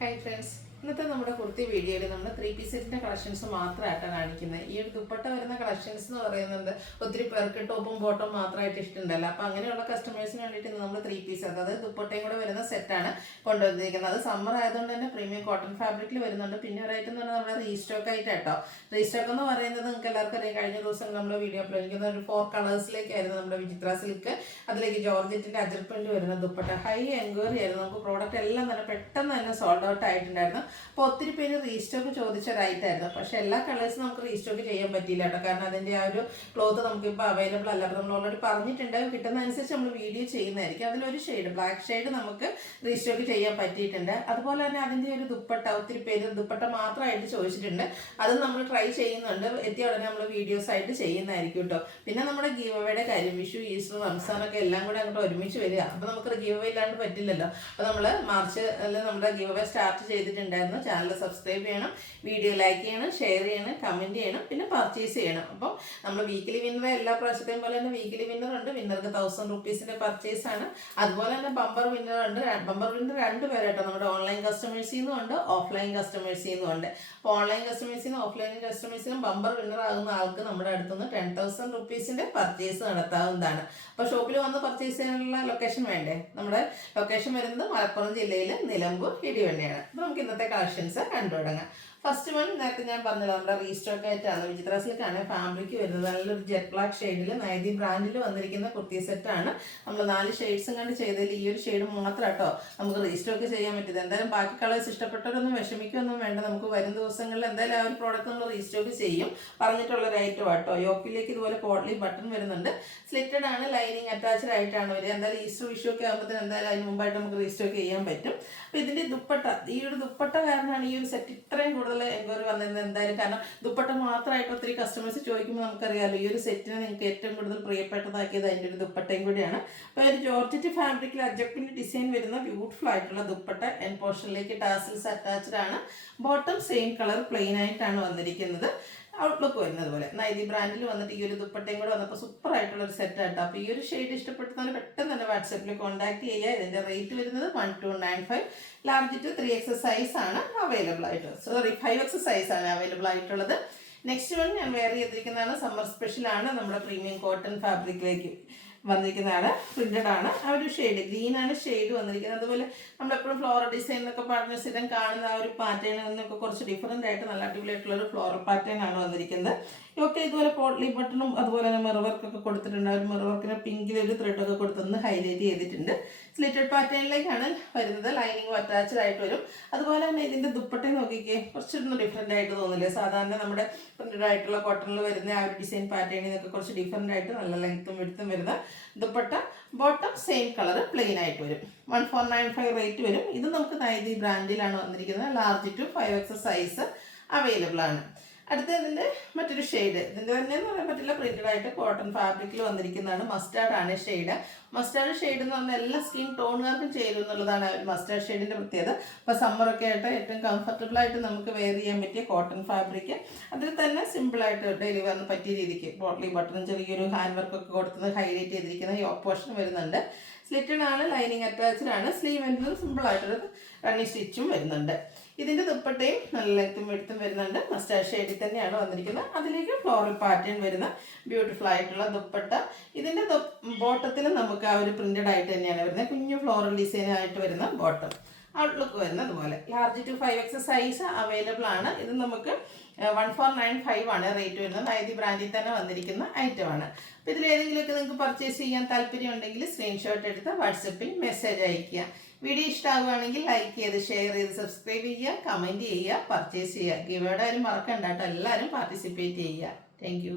Hi friends. ഇന്നത്തെ നമ്മുടെ കുർത്തി വീഡിയോയിൽ നമ്മൾ 3-piece സെറ്റിന്റെ കളക്ഷൻസ് മാത്രമായിട്ടാണ് കാണിക്കുന്നത്. ഈ ഒരു ദുപ്പട്ട വരുന്ന കളക്ഷൻസ് എന്ന് പറയുന്നത് ഒത്തിരി പേർക്ക് ടോപ്പും ബോട്ടം മാത്രമായിട്ട് ഇഷ്ടമുണ്ടല്ല. അപ്പോൾ അങ്ങനെയുള്ള കസ്റ്റമേഴ്സിന് വേണ്ടിയിട്ട് നമ്മൾ 3-piece അതായത് ദുപ്പട്ടയും കൂടെ വരുന്ന സെറ്റാണ് കൊണ്ടുവന്നിരിക്കുന്നത്. അത് സമ്മർ ആയതുകൊണ്ട് തന്നെ പ്രീമിയം കോട്ടൺ ഫാബ്രിക്കിൽ വരുന്നുണ്ട്. പിന്നെ ഒരു ഐറ്റം എന്ന് പറഞ്ഞാൽ നമ്മുടെ റീസ്റ്റോക്ക് ആയിട്ട് കേട്ടോ. റീസ്റ്റോക്ക് എന്ന് പറയുന്നത് നിങ്ങൾക്ക് എല്ലാവർക്കും അറിയാം, കഴിഞ്ഞ ദിവസം നമ്മൾ വീഡിയോ അപ്ലോഡ് ചെയ്യുന്ന ഒരു 4 കളേഴ്സിലേക്കായിരുന്നു നമ്മുടെ വിചിത്ര സിൽക്ക്, അതിലേക്ക് ജോർജറ്റിന്റെ അജർ പ്രിന്റ് വരുന്ന ദുപ്പട്ട. ഹൈ എൻക്വയറി ആയിരുന്നു. നമുക്ക് പ്രോഡക്റ്റ് എല്ലാം തന്നെ പെട്ടെന്ന് തന്നെ സോൾഡ് ഔട്ട് ആയിട്ടുണ്ടായിരുന്നു. അപ്പോൾ ഒത്തിരി പേര് റീസ്റ്റോക്ക് ചോദിച്ചതായിട്ടായിരുന്നു. പക്ഷേ എല്ലാ കളേഴ്സും നമുക്ക് റീസ്റ്റോക്ക് ചെയ്യാൻ പറ്റിയില്ല കേട്ടോ. കാരണം അതിൻ്റെ ആ ഒരു ക്ലോത്ത് നമുക്കിപ്പോൾ അവൈലബിൾ അല്ല. അപ്പോൾ നമ്മൾ ഓൾറെഡി പറഞ്ഞിട്ടുണ്ട്, കിട്ടുന്നതനുസരിച്ച് നമ്മൾ വീഡിയോ ചെയ്യുന്നതായിരിക്കും. അതിലൊരു ഷെയ്ഡ് ബ്ലാക്ക് ഷെയ്ഡ് നമുക്ക് റീസ്റ്റോക്ക് ചെയ്യാൻ പറ്റിയിട്ടുണ്ട്. അതുപോലെ തന്നെ അതിൻ്റെ ഒരു ദുപ്പട്ട ഒത്തിരി പേര് ദുപ്പട്ട മാത്രമായിട്ട് ചോദിച്ചിട്ടുണ്ട്. അത് നമ്മൾ ട്രൈ ചെയ്യുന്നുണ്ട്. എത്തിയ ഉടനെ നമ്മൾ വീഡിയോസ് ആയിട്ട് ചെയ്യുന്നതായിരിക്കും കേട്ടോ. പിന്നെ നമ്മുടെ ഗീവ് അവേയുടെ കാര്യം, വിഷു, ഈസ്റ്റർ, റംസാനൊക്കെ എല്ലാം കൂടെ അങ്ങോട്ട് ഒരുമിച്ച് വരിക. അപ്പോൾ നമുക്ക് ഗീവ് അവേ ഇല്ലാണ്ട് പറ്റില്ലല്ലോ. അപ്പോൾ നമ്മൾ മാർച്ചിൽ നമ്മുടെ ഗീവ് അവേ സ്റ്റാർട്ട് ചെയ്തിട്ടുണ്ടായിരുന്നു. ചാനൽ സബ്സ്ക്രൈബ് ചെയ്യണം, വീഡിയോ ലൈക്ക് ചെയ്യണം, ഷെയർ ചെയ്യണം, കമൻറ്റ് ചെയ്യണം, പിന്നെ പർച്ചേസ് ചെയ്യണം. അപ്പം നമ്മൾ വീക്കിലി വിന്നർ എല്ലാ പ്രാവശ്യത്തെയും പോലെ തന്നെ വീക്കിലി വിന്നർ ഉണ്ട്. വിന്നർക്ക് 1000 റുപ്പീസിൻ്റെ പർച്ചേസ് ആണ്. അതുപോലെ തന്നെ ബമ്പർ വിന്നർ ഉണ്ട്. Bumper winner 2 പേരായിട്ടോ. നമ്മുടെ ഓൺലൈൻ കസ്റ്റമേഴ്സിൽ നിന്നും ഉണ്ട്, ഓഫ്ലൈൻ കസ്റ്റമേഴ്സിൽ നിന്നും ഉണ്ട്. അപ്പോൾ ഓൺലൈൻ കസ്റ്റമേഴ്സിനും ഓഫ്ലൈൻ കസ്റ്റമേഴ്സിനും ബമ്പർ വിന്നർ ആകുന്ന ആൾക്ക് നമ്മുടെ അടുത്തുനിന്ന് 10,000 റുപ്പീസിൻ്റെ പർച്ചേസ് നടത്താവുന്നതാണ്. അപ്പോൾ ഷോപ്പിൽ വന്ന് പർച്ചേസ് ചെയ്യാനുള്ള ലൊക്കേഷൻ വേണ്ടേ? നമ്മുടെ ലൊക്കേഷൻ വരുന്നത് മലപ്പുറം ജില്ലയിൽ നിലമ്പൂർ ഇടിവണ്ടിയാണ്. അപ്പോൾ നമുക്ക് ഇന്നത്തെ കളക്ഷൻസ് കണ്ടു തുടങ്ങാം. ഫസ്റ്റ് വൺ നേരത്തെ ഞാൻ പറഞ്ഞത് നമ്മുടെ റീസ്റ്റോക്ക് ആയിട്ടാണ്. വിചിത്ര സിൽക്കാണ് ഫാബ്രിക് വരുന്നത്. നല്ലൊരു ജെറ്റ് ബ്ലാക്ക് ഷെയ്ഡിൽ നൈതി ബ്രാൻഡിൽ വന്നിരിക്കുന്ന കുർത്തി സെറ്റാണ്. നമ്മൾ 4 ഷെയ്ഡ്സും കണ്ട് ചെയ്തതിൽ ഈ ഒരു ഷെയ്ഡ് മാത്രം കേട്ടോ നമുക്ക് റീസ്റ്റോക്ക് ചെയ്യാൻ പറ്റിയത്. എന്തായാലും ബാക്കി കളേഴ്സ് ഇഷ്ടപ്പെട്ടവരൊന്നും വിഷമിക്കൊന്നും വേണ്ട. നമുക്ക് വരും ദിവസങ്ങളിൽ എന്തായാലും ആ ഒരു പ്രോഡക്റ്റ് നമ്മൾ റീസ്റ്റോക്ക് ചെയ്യും. പറഞ്ഞിട്ടുള്ളൊരു ഐറ്റം കേട്ടോ. യോക്കിലേക്ക് ഇതുപോലെ പോട്ട്ലി ബട്ടൺ വരുന്നുണ്ട്. സ്ലിറ്റഡ് ആണ്, ലൈനിങ് അറ്റാച്ച്ഡ് ആയിട്ടാണ് വരിക. എന്തായാലും ഈസ്റ്റർ വിഷു ഒക്കെ ആകുമ്പോഴത്തേന് എന്തായാലും അതിന് മുമ്പായിട്ട് നമുക്ക് റീസ്റ്റോക്ക് ചെയ്യാൻ പറ്റും. അപ്പോൾ ഇതിൻ്റെ ദുപ്പട്ട, ഈ ഒരു ദുപ്പട്ട കാരണമാണ് ഈ ഒരു സെറ്റ് ഇത്രയും കൂടുതൽ എൻക്വയറി വന്നിരുന്നത്. എന്തായാലും കാരണം ദുപ്പട്ട മാത്രമായിട്ട് ഒത്തിരി കസ്റ്റമേഴ്സ് ചോദിക്കുമ്പോൾ നമുക്കറിയാമല്ലോ, ഈ ഒരു സെറ്റിനെ നിങ്ങൾക്ക് ഏറ്റവും കൂടുതൽ പ്രിയപ്പെട്ടതാക്കിയത് അതിൻ്റെ ഒരു ദുപ്പട്ടയും കൂടിയാണ്. അപ്പോൾ ഒരു ജോർജറ്റ് ഫാബ്രിക്കിൽ അജക്റ്റിൻ്റെ ഡിസൈൻ വരുന്ന ബ്യൂട്ടിഫുൾ ആയിട്ടുള്ള ദുപ്പട്ട. എൻ പോർഷനിലേക്ക് ടാസിൽസ് അറ്റാച്ച്ഡ് ആണ്. ബോട്ടം സെയിം കളർ പ്ലെയിൻ ആയിട്ടാണ് വന്നിരിക്കുന്നത്. ഔട്ട്ലുക്ക് വരുന്നത് പോലെ നൈതി ബ്രാൻഡിൽ വന്നിട്ട് ഈ ഒരു ദുപ്പട്ടയും കൂടെ വന്നപ്പോൾ സൂപ്പർ ആയിട്ടുള്ള ഒരു സെറ്റ് ആട്ടോ. അപ്പോൾ ഈ ഒരു ഷെയ്ഡ് ഇഷ്ടപ്പെടുന്നവർ പെട്ടെന്ന് തന്നെ വാട്സാപ്പിൽ കോൺടാക്ട് ചെയ്യുക. ഇതിൻ്റെ റേറ്റ് വരുന്നത് 1295. ലാർജ് ടു 3X സൈസ് ആണ് അവൈലബിൾ ആയിട്ട്, 5X സൈസ് ആണ് അവൈലബിൾ ആയിട്ടുള്ളത്. നെക്സ്റ്റ് വൺ ഞാൻ വെയർ ചെയ്തിരിക്കുന്നതാണ്. സമ്മർ സ്പെഷ്യലാണ്. നമ്മുടെ പ്രീമിയം കോട്ടൺ ഫാബ്രിക്കിലേക്ക് വന്നിരിക്കുന്നതാണ്. പ്രിന്റഡ് ആണ്. ആ ഒരു ഷെയ്ഡ് ഗ്രീൻ ആണ് ഷെയ്ഡ് വന്നിരിക്കുന്നത്. അതുപോലെ നമ്മളെപ്പോഴും ഫ്ലോറൽ ഡിസൈൻ എന്നൊക്കെ പറഞ്ഞ സ്ഥിരം കാണുന്ന ആ ഒരു പാറ്റേണിൽ നിന്നൊക്കെ കുറച്ച് ഡിഫറെൻ്റ് ആയിട്ട് നല്ല അടിപൊളിയായിട്ടുള്ള ഒരു ഫ്ലോറൽ പാറ്റേൺ ആണ് വന്നിരിക്കുന്നത്. ഒക്കെ ഇതുപോലെ പോട്ട്ലി ബട്ടണും അതുപോലെ തന്നെ മിറർ വർക്കൊക്കെ കൊടുത്തിട്ടുണ്ട്. ആ ഒരു മിറർ വർക്കിന് പിങ്കിലൊരു ത്രെഡൊക്കെ കൊടുത്തൊന്ന് ഹൈലൈറ്റ് ചെയ്തിട്ടുണ്ട്. സ്ലിറ്റഡ് പാറ്റേണിലേക്കാണ് വരുന്നത്. ലൈനിങ് അറ്റാച്ച്ഡ് ആയിട്ട് വരും. അതുപോലെ തന്നെ ഇതിൻ്റെ ദുപ്പട്ടയും നോക്കിക്കേ, കുറച്ചൊന്നും ഡിഫറെൻ്റ് ആയിട്ട് തോന്നില്ലേ? സാധാരണ നമ്മുടെ പ്രിന്റഡ് ആയിട്ടുള്ള കോട്ടണിൽ വരുന്ന ആ ഒരു ഡിസൈൻ പാറ്റേണിൽ നിന്നൊക്കെ കുറച്ച് ഡിഫറെൻ്റ് ആയിട്ട് നല്ല ലെങ്ത്തും വിഡ്ത്തും വരുന്ന dupatta. Bottom same colour plain ആയിട്ട് വരും. 1495 റേറ്റ് വരും. ഇത് നമുക്ക് നൈതി ബ്രാൻഡിലാണ് വന്നിരിക്കുന്നത്. Large to 5X size available ആണ്. അടുത്ത ഇതിൻ്റെ മറ്റൊരു ഷെയ്ഡ്, ഇതിൻ്റെ തന്നെ എന്ന് പറയാൻ പറ്റില്ല, പ്രിന്റഡ് ആയിട്ട് കോട്ടൺ ഫാബ്രിക്കിൽ വന്നിരിക്കുന്നതാണ്. മസ്റ്റാർഡ് ആണ് ഷെയ്ഡ്. മസ്റ്റാർഡ് ഷെയ്ഡ് എന്ന് പറഞ്ഞാൽ എല്ലാ സ്കിൻ ടോണുകാർക്കും ചേരും എന്നുള്ളതാണ് ഒരു മസ്റ്റാർഡ് ഷെയ്ഡിൻ്റെ പ്രത്യേകത. അപ്പോൾ സമ്മറൊക്കെ ആയിട്ട് ഏറ്റവും കംഫർട്ടബിൾ ആയിട്ട് നമുക്ക് വെയർ ചെയ്യാൻ പറ്റിയ കോട്ടൺ ഫാബ്രിക്. അതിൽ തന്നെ സിമ്പിളായിട്ട് ഡെയിലി വന്ന് പറ്റിയ രീതിക്ക് പോട്ട്ലി ബട്ടൺ ചെറിയൊരു ഹാൻഡ് വർക്കൊക്കെ കൊടുത്തത് ഹൈലൈറ്റ് ചെയ്തിരിക്കുന്ന യോക്ക് പോർഷൻ വരുന്നുണ്ട്. സ്ലിറ്റഡ് ആണ്, ലൈനിങ് അറ്റാച്ച്ഡ് ആണ്. സ്ലീവ് വരുന്നത് സിമ്പിളായിട്ടൊരു റണ്ണി സ്റ്റിച്ചും വരുന്നുണ്ട്. ഇതിൻ്റെ ദുപ്പട്ടയും നല്ല ലെങ്ത്തും വെടുത്തും വരുന്നുണ്ട്. മസ്റ്റാർഡ് ഷെയ്ഡിൽ തന്നെയാണ് വന്നിരിക്കുന്നത്. അതിലേക്ക് ഫ്ലോറൽ പാറ്റേൺ വരുന്ന ബ്യൂട്ടിഫുൾ ആയിട്ടുള്ള ദുപ്പട്ട. ഇതിൻ്റെ ബോട്ടത്തിൽ നമുക്ക് ആ ഒരു പ്രിന്റഡ് ആയിട്ട് തന്നെയാണ് വരുന്നത്. കുഞ്ഞു ഫ്ലോറൽ ഡിസൈൻ ആയിട്ട് വരുന്ന ബോട്ടം. ഔട്ട്ലുക്ക് വരുന്നത് അതുപോലെ. Large to 5X size available ആണ്. ഇത് നമുക്ക് 1495 ആണ് റേറ്റ് വരുന്നത്. നൈതി ബ്രാൻഡിൽ തന്നെ വന്നിരിക്കുന്ന ഐറ്റമാണ്. അപ്പോൾ ഇതിലേതെങ്കിലുമൊക്കെ നിങ്ങൾക്ക് പർച്ചേസ് ചെയ്യാൻ താല്പര്യം ഉണ്ടെങ്കിൽ സ്ക്രീൻഷോട്ട് എടുത്ത് വാട്സപ്പിൽ മെസ്സേജ് അയയ്ക്കുക. വീഡിയോ ഇഷ്ടമാകുകയാണെങ്കിൽ ലൈക്ക് ചെയ്ത് ഷെയർ ചെയ്ത് സബ്സ്ക്രൈബ് ചെയ്യുക, കമൻറ്റ് ചെയ്യുക, പർച്ചേസ് ചെയ്യുക. ഗിവയുടെ കാര്യം മറക്കണ്ട കേട്ടോ. എല്ലാവരും പാർട്ടിസിപ്പേറ്റ് ചെയ്യുക. താങ്ക്